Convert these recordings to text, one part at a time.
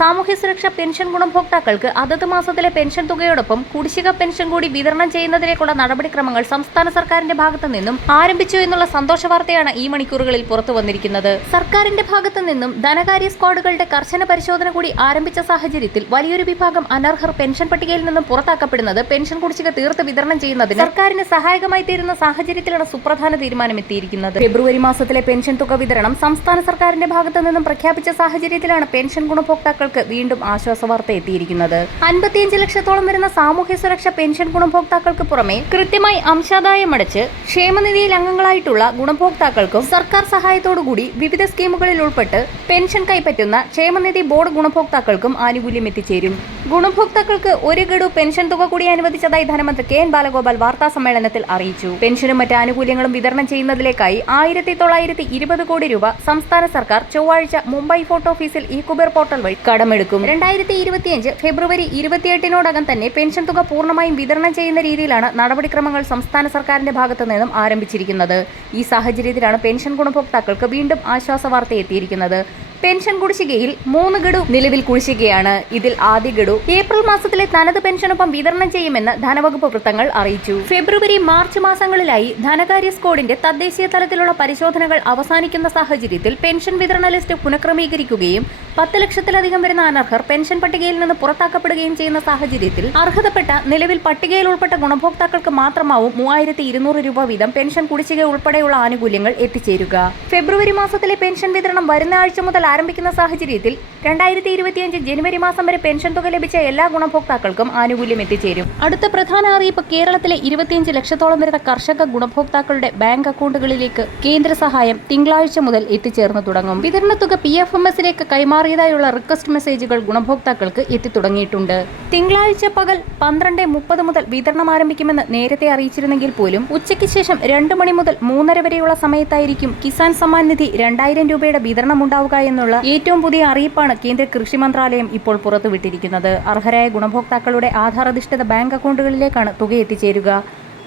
സാമൂഹ്യ സുരക്ഷാ പെൻഷൻ ഗുണഭോക്താക്കൾക്ക് അതത് മാസത്തിലെ പെൻഷൻ തുകയോടൊപ്പം കുടിശ്ശിക പെൻഷൻ കൂടി വിതരണം ചെയ്യുന്നതിലേക്കുള്ള നടപടിക്രമങ്ങൾ സംസ്ഥാന സർക്കാരിന്റെ ഭാഗത്തു നിന്നും ആരംഭിച്ചു എന്നുള്ള സന്തോഷ വാർത്തയാണ് ഈ മണിക്കൂറുകളിൽ പുറത്തു വന്നിരിക്കുന്നത്. സർക്കാരിന്റെ ഭാഗത്തു നിന്നും ധനകാര്യ സ്ക്വാഡുകളുടെ കർശന പരിശോധന കൂടി ആരംഭിച്ച സാഹചര്യത്തിൽ വലിയൊരു വിഭാഗം അനർഹർ പെൻഷൻ പട്ടികയിൽ നിന്നും പുറത്താക്കപ്പെടുന്നത് പെൻഷൻ കുടിശ്ശിക തീർത്ത് വിതരണം ചെയ്യുന്നതിന് സർക്കാരിന് സഹായകമായി തീരുന്ന സാഹചര്യത്തിലാണ് സുപ്രധാന തീരുമാനമെത്തിയിരിക്കുന്നത്. ഫെബ്രുവരി മാസത്തിലെ പെൻഷൻ തുക വിതരണം സംസ്ഥാന സർക്കാരിന്റെ ഭാഗത്തു നിന്നും പ്രഖ്യാപിച്ച സാഹചര്യത്തിലാണ് പെൻഷൻ ഗുണഭോക്താക്കൾക്ക് വീണ്ടും ആശ്വാസവാർത്ത എത്തിയിരിക്കുന്നത്. 55 ലക്ഷത്തോളം വരുന്ന സാമൂഹ്യ സുരക്ഷാ പെൻഷൻ ഗുണഭോക്താക്കൾക്ക് പുറമെ കൃത്യമായി അംശാദായം അടച്ച് ക്ഷേമനിധിയിൽ അംഗങ്ങളായിട്ടുള്ള ഗുണഭോക്താക്കൾക്കും സർക്കാർ സഹായത്തോടുകൂടി വിവിധ സ്കീമുകളിൽ ഉൾപ്പെട്ട് പെൻഷൻ കൈപ്പറ്റുന്ന ക്ഷേമനിധി ബോർഡ് ഗുണഭോക്താക്കൾക്കും ആനുകൂല്യം എത്തിച്ചേരും. ഗുണഭോക്താക്കൾക്ക് ഒരു ഗഡു പെൻഷൻ തുക കൂടി അനുവദിച്ചതായി ധനമന്ത്രി കെ എൻ ബാലഗോപാൽ വാർത്താ സമ്മേളനത്തിൽ അറിയിച്ചു. പെൻഷനും മറ്റ് ആനുകൂല്യങ്ങളും വിതരണം ചെയ്യുന്നതിലേക്കായി 1920 കോടി രൂപ സംസ്ഥാന സർക്കാർ ചൊവ്വാഴ്ച മുംബൈ ഫോർട്ട് ഓഫീസിൽ ഇ-കുബേർ പോർട്ടൽ വഴി കടമെടുക്കും. 2025 ഫെബ്രുവരി 28 തന്നെ പെൻഷൻ തുക പൂർണ്ണമായും വിതരണം ചെയ്യുന്ന രീതിയിലാണ് നടപടിക്രമങ്ങൾ സംസ്ഥാന സർക്കാരിന്റെ ഭാഗത്തു നിന്നും ആരംഭിച്ചിരിക്കുന്നത്. ഈ സാഹചര്യത്തിലാണ് പെൻഷൻ ഗുണഭോക്താക്കൾക്ക് വീണ്ടും ആശ്വാസവാർത്ത എത്തിയിരിക്കുന്നത്. പെൻഷൻ കുടിശ്ശികയിൽ 3 ഗഡു നിലവിൽ കുടിശ്ശികയാണ്. ഇതിൽ ആദ്യ ഗഡു ഏപ്രിൽ മാസത്തിലെ തനത് പെൻഷനൊപ്പം വിതരണം ചെയ്യുമെന്ന് ധനവകുപ്പ് വൃത്തങ്ങൾ അറിയിച്ചു. ഫെബ്രുവരി മാർച്ച് മാസങ്ങളിലായി ധനകാര്യ സ്ക്വാഡിന്റെ തദ്ദേശീയ തലത്തിലുള്ള പരിശോധനകൾ അവസാനിക്കുന്ന സാഹചര്യത്തിൽ പെൻഷൻ വിതരണ ലിസ്റ്റ് പുനഃക്രമീകരിക്കുകയും 10 ലക്ഷത്തിലധികം വരുന്ന അനർഹർ പെൻഷൻ പട്ടികയിൽ നിന്ന് പുറത്താക്കപ്പെടുകയും ചെയ്യുന്ന സാഹചര്യത്തിൽ അർഹതപ്പെട്ട നിലവിൽ പട്ടികയിൽ ഉൾപ്പെട്ട ഗുണഭോക്താക്കൾക്ക് മാത്രമാവും 3200 രൂപ വീതം പെൻഷൻ കുടിശ്ശിക ഉൾപ്പെടെയുള്ള ആനുകൂല്യങ്ങൾ എത്തിച്ചേരുക. ഫെബ്രുവരി മാസത്തിലെ പെൻഷൻ വിതരണം വരുന്ന ആഴ്ച മുതൽ ആരംഭിക്കുന്ന സാഹചര്യത്തിൽ 2025 ജനുവരി മാസം വരെ പെൻഷൻ തുക ലഭിച്ച എല്ലാ ഗുണഭോക്താക്കൾക്കും ആനുകൂല്യം എത്തിച്ചേരും. അടുത്ത പ്രധാന അറിയിപ്പ് കേരളത്തിലെ 25 ലക്ഷത്തോളം വരുന്ന കർഷക ഗുണഭോക്താക്കളുടെ ബാങ്ക് അക്കൗണ്ടുകളിലേക്ക് കേന്ദ്ര സഹായം തിങ്കളാഴ്ച മുതൽ എത്തിച്ചേർന്നു തുടങ്ങും. വിതരണ തുക PFMS-ലേക്ക് കൈമാറിയതായുള്ള റിക്വസ്റ്റ് മെസ്സേജുകൾ ഗുണഭോക്താക്കൾക്ക് എത്തിത്തുടങ്ങിയിട്ടുണ്ട്. തിങ്കളാഴ്ച പകൽ 12:30 മുതൽ വിതരണം ആരംഭിക്കുമെന്ന് നേരത്തെ അറിയിച്ചിരുന്നെങ്കിൽ പോലും ഉച്ചയ്ക്ക് ശേഷം 2 മണി മുതൽ 3:30 വരെയുള്ള സമയത്തായിരിക്കും കിസാൻ സമ്മാൻ നിധി 2000 രൂപയുടെ വിതരണം ഉണ്ടാവുക എന്നുള്ള ഏറ്റവും പുതിയ അറിയിപ്പാണ് കേന്ദ്ര കൃഷി മന്ത്രാലയം ഇപ്പോൾ പുറത്തുവിട്ടിരിക്കുന്നത്. അർഹരായ ഗുണഭോക്താക്കളുടെ ആധാർ അധിഷ്ഠിത ബാങ്ക് അക്കൗണ്ടുകളിലേക്കാണ് തുക എത്തിച്ചേരുക.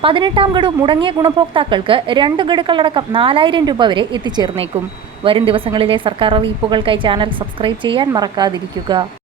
18ാം ഗഡു മുടങ്ങിയ ഗുണഭോക്താക്കൾക്ക് 2 ഗഡുക്കളടക്കം 4000 രൂപ വരെ എത്തിച്ചേർന്നേക്കും. വരും ദിവസങ്ങളിലെ സർക്കാർ അറിയിപ്പുകൾക്കായി ചാനൽ സബ്സ്ക്രൈബ് ചെയ്യാൻ മറക്കാതിരിക്കുക.